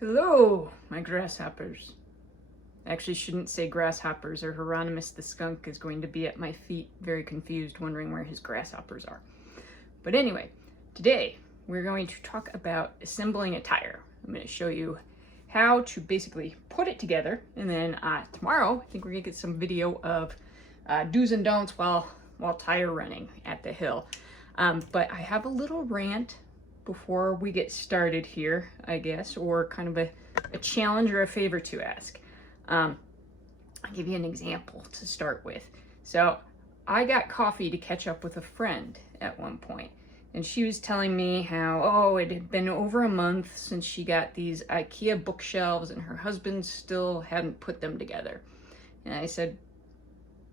Hello, my grasshoppers. I actually shouldn't say grasshoppers, or Hieronymus the skunk is going to be at my feet, very confused, wondering where his grasshoppers are. But anyway, today we're going to talk about assembling a tire. I'm going to show you how to basically put it together, and then tomorrow I think we're going to get some video of do's and don'ts while tire running at the hill. But I have a little rant before we get started here, I guess, or kind of a challenge or a favor to ask. I'll give you an example to start with. So I got coffee to catch up with a friend at one point, and she was telling me how, it had been over a month since she got these IKEA bookshelves and her husband still hadn't put them together. And I said,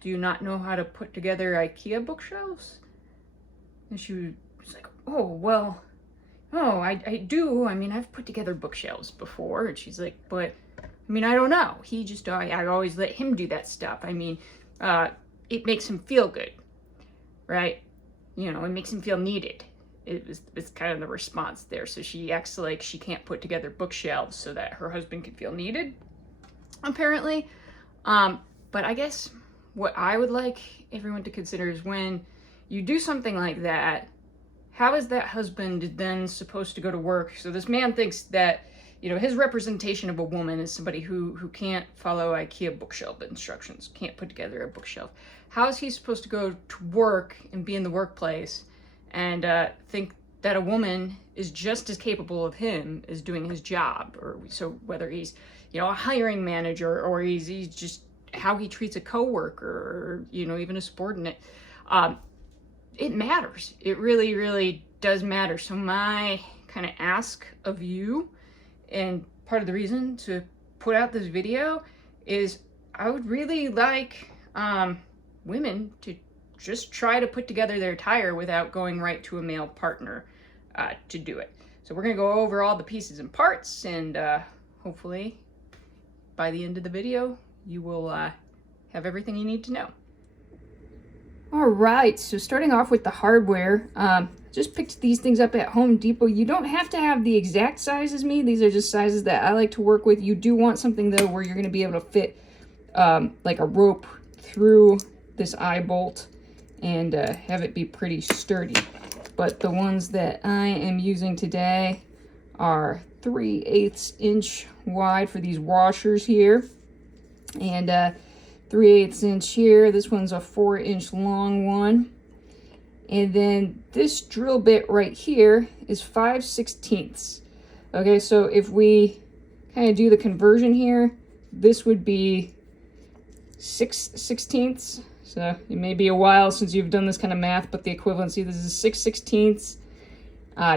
do you not know how to put together IKEA bookshelves? And she was like, I do. I mean, I've put together bookshelves before. And she's like, but, I mean, I don't know. I always let him do that stuff. I mean, it makes him feel good, right? You know, it makes him feel needed. It's kind of the response there. So she acts like she can't put together bookshelves so that her husband can feel needed, apparently. But I guess what I would like everyone to consider is when you do something like that, how is that husband then supposed to go to work? So this man thinks that, his representation of a woman is somebody who can't follow IKEA bookshelf instructions, can't put together a bookshelf. How is he supposed to go to work and be in the workplace and think that a woman is just as capable of him as doing his job? Or so whether he's, a hiring manager, or he's just how he treats a coworker, or, even a subordinate. It matters. It really, really does matter. So my kind of ask of you, and part of the reason to put out this video, is I would really like women to just try to put together their tire without going right to a male partner to do it. So we're going to go over all the pieces and parts, and hopefully by the end of the video, you will have everything you need to know. All right, so starting off with the hardware, just picked these things up at Home Depot. You don't have to have the exact size as me. These are just sizes that I like to work with. You do want something, though, where you're going to be able to fit like a rope through this eye bolt and have it be pretty sturdy. But the ones that I am using today are 3/8 inch wide for these washers here, and 3/8 inch here. This one's a 4-inch long one. And then this drill bit right here is 5/16. Okay, so if we kind of do the conversion here, this would be 6/16. So it may be a while since you've done this kind of math, but the equivalency, this is 6/16.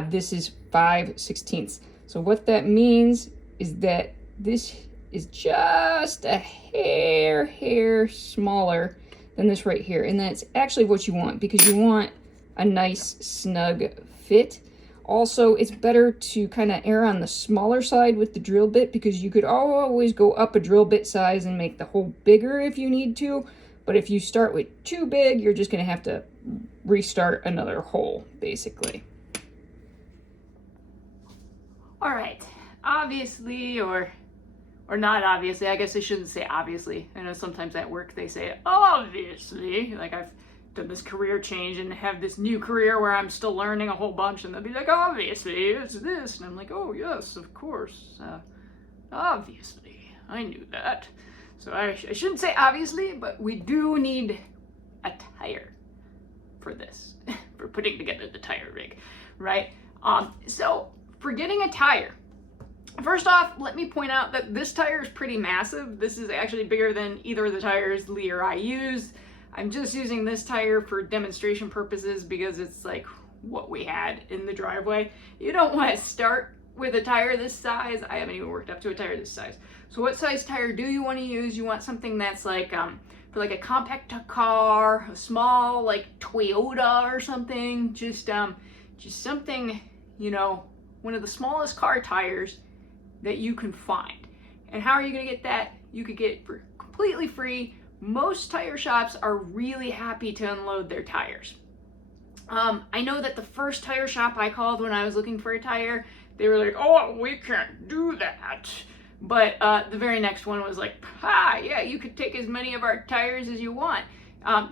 This is 5/16. So what that means is that this is just a hair smaller than this right here. And that's actually what you want, because you want a nice snug fit. Also, it's better to kind of err on the smaller side with the drill bit, because you could always go up a drill bit size and make the hole bigger if you need to. But if you start with too big, you're just going to have to restart another hole, basically. All right, obviously, or not obviously, I guess I shouldn't say obviously. I know sometimes at work they say, obviously, like I've done this career change and have this new career where I'm still learning a whole bunch, and they'll be like, obviously, it's this. And I'm like, oh, yes, of course. Obviously, I knew that. So I shouldn't say obviously, but we do need a tire for this, for putting together the tire rig, right? So for getting a tire, first off, let me point out that this tire is pretty massive. This is actually bigger than either of the tires Lee or I used. I'm just using this tire for demonstration purposes because it's like what we had in the driveway. You don't want to start with a tire this size. I haven't even worked up to a tire this size. So what size tire do you want to use? You want something that's like for like a compact car, a small like Toyota or something. Just something, one of the smallest car tires that you can find. And how are you going to get that? You could get it for completely free. Most tire shops are really happy to unload their tires. I know that the first tire shop I called when I was looking for a tire, they were like, oh, we can't do that. But the very next one was like, yeah, you could take as many of our tires as you want.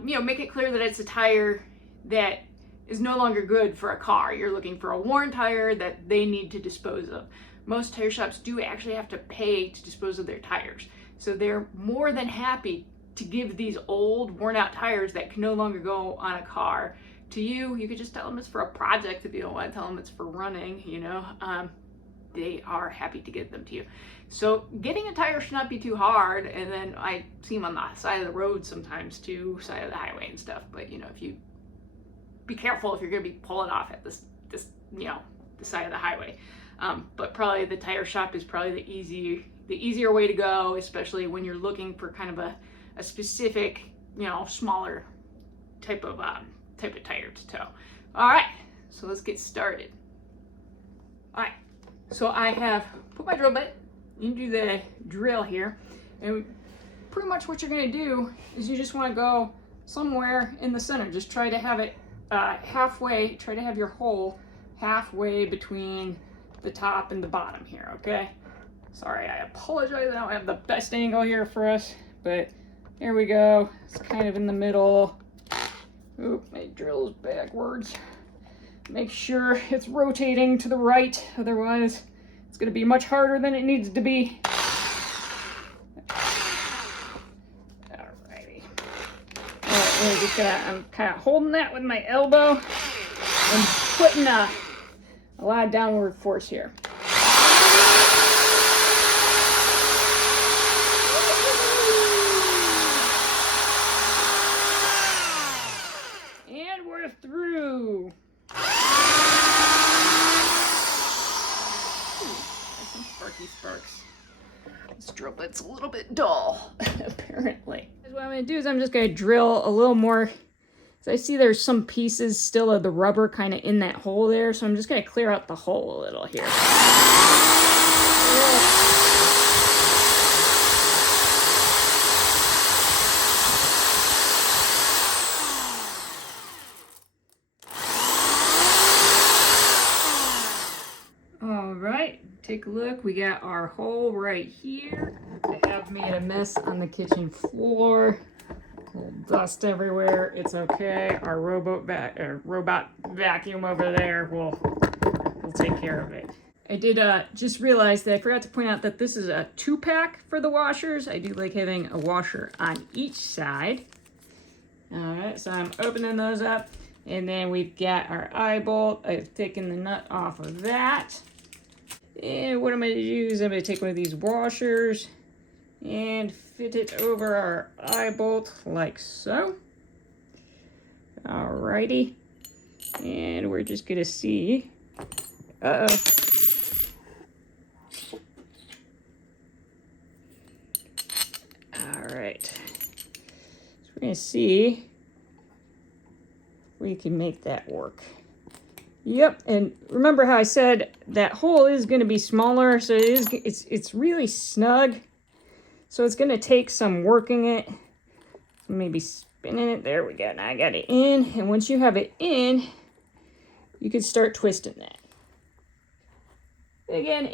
You know, make it clear that it's a tire that is no longer good for a car. You're looking for a worn tire that they need to dispose of. Most tire shops do actually have to pay to dispose of their tires. So they're more than happy to give these old, worn out tires that can no longer go on a car to you. You could just tell them it's for a project if you don't want to tell them it's for running, you know. They are happy to give them to you. So getting a tire should not be too hard. And then I see them on the side of the road sometimes too, side of the highway and stuff. But you know, if you be careful if you're going to be pulling off at this you know, the side of the highway. But probably the tire shop is probably the easier way to go, especially when you're looking for kind of a specific, you know, smaller type of tire to tow. All right, so let's get started. All right, so I have put my drill bit into the drill here, and pretty much what you're going to do is you just want to go somewhere in the center. Just try to have it halfway. Try to have your hole halfway between the top and the bottom here. Okay. Sorry, I apologize. I don't have the best angle here for us, but there we go. It's kind of in the middle. Oop, my drill's backwards. Make sure it's rotating to the right, otherwise it's going to be much harder than it needs to be. Alrighty. I'm kind of holding that with my elbow and putting a lot of downward force here. And we're through. Some sparky sparks. This drill bit's a little bit dull, apparently. What I'm going to do is I'm just going to drill a little more. So I see there's some pieces still of the rubber kind of in that hole there, so I'm just going to clear out the hole a little here. All right, take a look. We got our hole right here. I have made a mess on the kitchen floor. Little dust everywhere. It's okay. Our robot vacuum over there will take care of it. I did just realize that I forgot to point out that this is a 2-pack for the washers. I do like having a washer on each side. All right, so I'm opening those up, and then we've got our eye bolt. I've taken the nut off of that. And what I'm going to do is I'm going to take one of these washers and fit it over our eye bolt like so. Alrighty. And we're just going to see. Uh-oh. Alright. So we're going to see if we can make that work. Yep, and remember how I said that hole is going to be smaller, so it's really snug. So it's going to take some working it. Maybe spinning it. There we go. Now I got it in, and once you have it in, you can start twisting that. Again,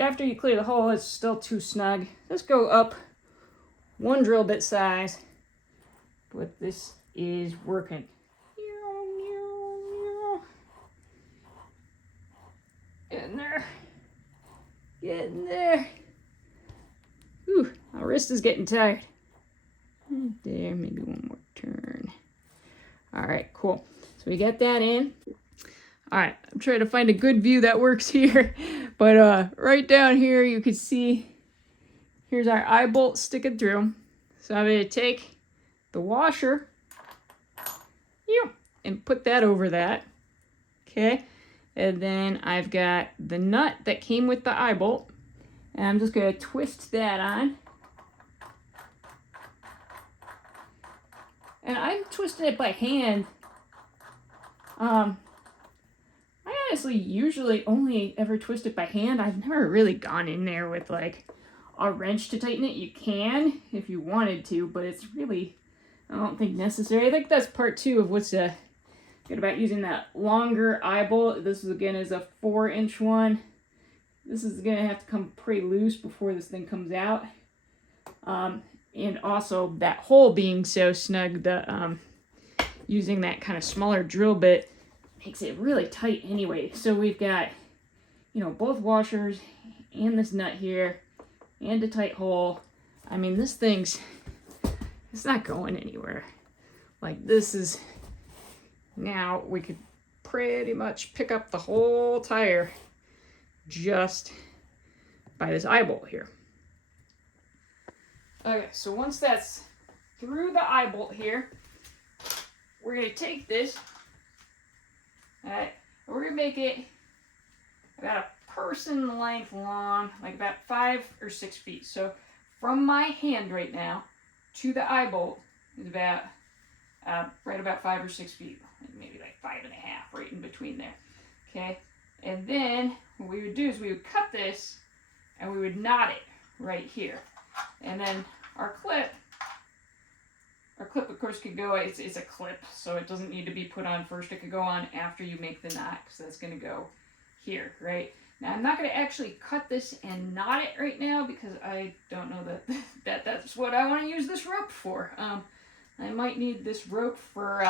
after you clear the hole, it's still too snug, just go up one drill bit size. But this is working. Get in there. Get in there. Whew, my wrist is getting tired. Right there, maybe one more turn. All right, cool. So we got that in. All right, I'm trying to find a good view that works here. But right down here, you can see, here's our eye bolt sticking through. So I'm going to take the washer and put that over that. Okay. And then I've got the nut that came with the eye bolt. And I'm just going to twist that on. And I'm twisting it by hand. I honestly usually only ever twist it by hand. I've never really gone in there with like a wrench to tighten it. You can if you wanted to, but it's really, I don't think necessary. I think that's part 2 of what's Good about using that longer eyebolt. This is again is a 4-inch one. This is gonna have to come pretty loose before this thing comes out. And also that hole being so snug, the using that kind of smaller drill bit makes it really tight anyway. So we've got, you know, both washers and this nut here and a tight hole. I mean, this thing's, it's not going anywhere. Like this is, now we could pretty much pick up the whole tire just by this eyebolt here. Okay, so once that's through the eyebolt here, we're gonna take this, alright, we're gonna make it about a person length long, like about 5 or 6 feet. So from my hand right now to the eyebolt is about right about 5 or 6 feet, maybe like 5.5, right in between there. Okay, and then what we would do is we would cut this and we would knot it right here, and then our clip of course could go, it's a clip, so it doesn't need to be put on first. It could go on after you make the knot, because that's going to go here, right? Now I'm not going to actually cut this and knot it right now because I don't know that that's what I want to use this rope for. I might need this rope for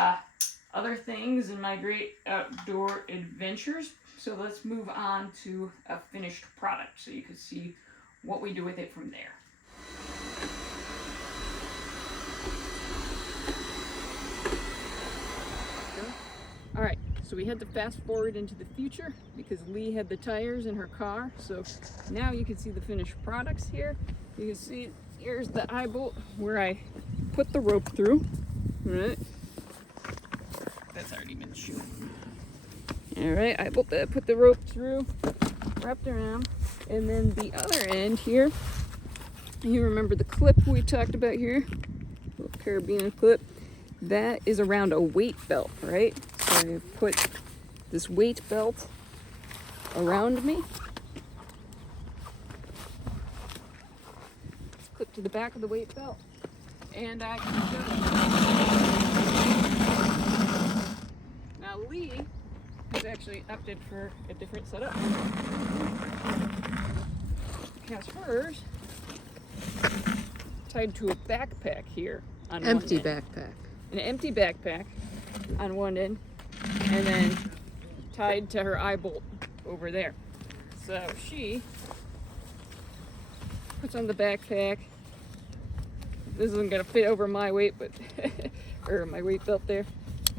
other things in my great outdoor adventures. So let's move on to a finished product so you can see what we do with it from there. All right, so we had to fast forward into the future because Lee had the tires in her car. So now you can see the finished products here. You can see here's the eyebolt where I put the rope through. All right, that's already been shown. All right, I put the rope through, wrapped around, and then the other end here, you remember the clip we talked about here, little carabiner clip, that is around a weight belt, right? So I put this weight belt around me. It's clipped to the back of the weight belt, and I can show you. Now Lee has actually opted for a different setup. Has hers tied to a backpack here on empty one end. backpack. An empty backpack on one end, and then tied to her eyebolt over there. So she puts on the backpack. This isn't gonna fit over my weight, but or my weight belt there.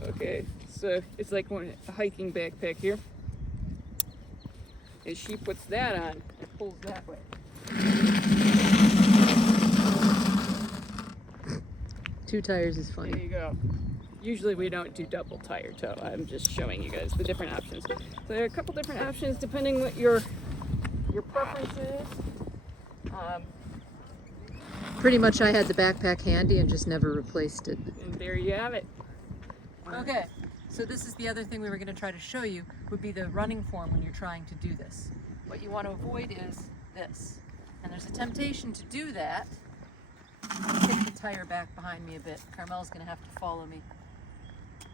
Okay, so it's like a hiking backpack here. And she puts that on and pulls that way. 2 tires is There fine. you go. Usually we don't do double tire toe. I'm just showing you guys the different options. So there are a couple different options depending what your preference is. Pretty much I had the backpack handy and just never replaced it. And there you have it. Okay, so this is the other thing we were going to try to show you, would be the running form when you're trying to do this. What you want to avoid is this. And there's a temptation to do that. Kick the tire back behind me a bit. Carmel's going to have to follow me.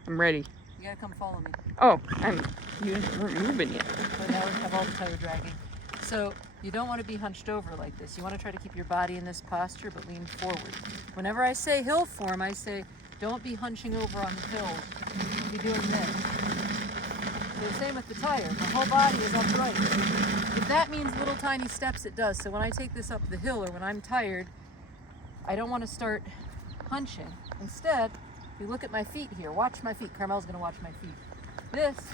I'm ready. You got to come follow me. Oh, you weren't moving yet. So now we have all the tire dragging. So you don't want to be hunched over like this. You want to try to keep your body in this posture but lean forward. Whenever I say hill form, I say don't be hunching over on the hill. Be doing this. So same with the tire. My whole body is upright. If that means little tiny steps, it does. So when I take this up the hill or when I'm tired, I don't want to start hunching. Instead, you look at my feet here. Watch my feet. Carmel's going to watch my feet. This is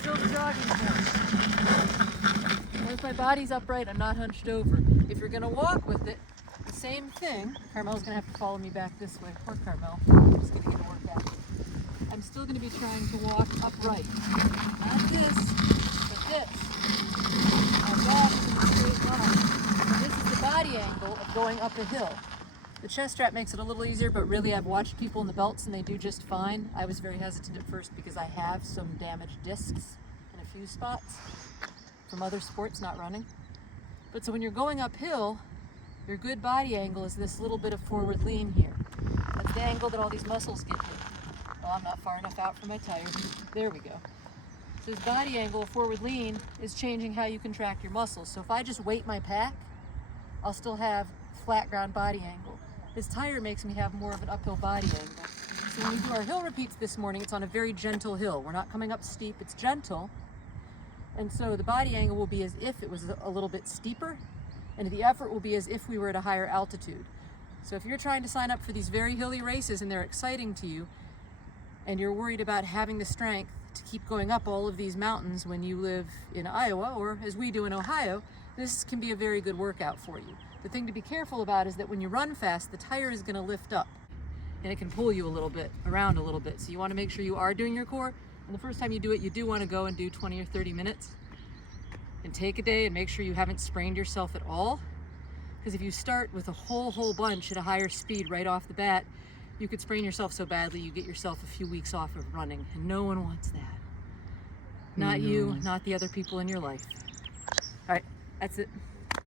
still the jogging form. Once my body's upright, I'm not hunched over. If you're going to walk with it, the same thing. Carmel's going to have to follow me back this way. Poor Carmel. I'm just going to get a workout. I'm still going to be trying to walk upright. Not this, but this. My back is in a straight line. This is the body angle of going up a hill. The chest strap makes it a little easier, but really I've watched people in the belts and they do just fine. I was very hesitant at first because I have some damaged discs in a few spots from other sports, not running. But so when you're going uphill, your good body angle is this little bit of forward lean here. That's the angle that all these muscles get hit. Oh, I'm not far enough out for my tire. There we go. So this body angle, forward lean, is changing how you contract your muscles. So if I just weight my pack, I'll still have flat ground body angle. This tire makes me have more of an uphill body angle. So when we do our hill repeats this morning, it's on a very gentle hill. We're not coming up steep, it's gentle. And so the body angle will be as if it was a little bit steeper, and the effort will be as if we were at a higher altitude. So if you're trying to sign up for these very hilly races and they're exciting to you, and you're worried about having the strength to keep going up all of these mountains when you live in Iowa, or as we do in Ohio, this can be a very good workout for you. The thing to be careful about is that when you run fast, the tire is going to lift up and it can pull you a little bit, around a little bit. So you want to make sure you are doing your core. And the first time you do it, you do want to go and do 20 or 30 minutes and take a day and make sure you haven't sprained yourself at all. Because if you start with a whole bunch at a higher speed right off the bat, you could sprain yourself so badly you get yourself a few weeks off of running, and no one wants that. Not you, not the other people in your life. All right, that's it.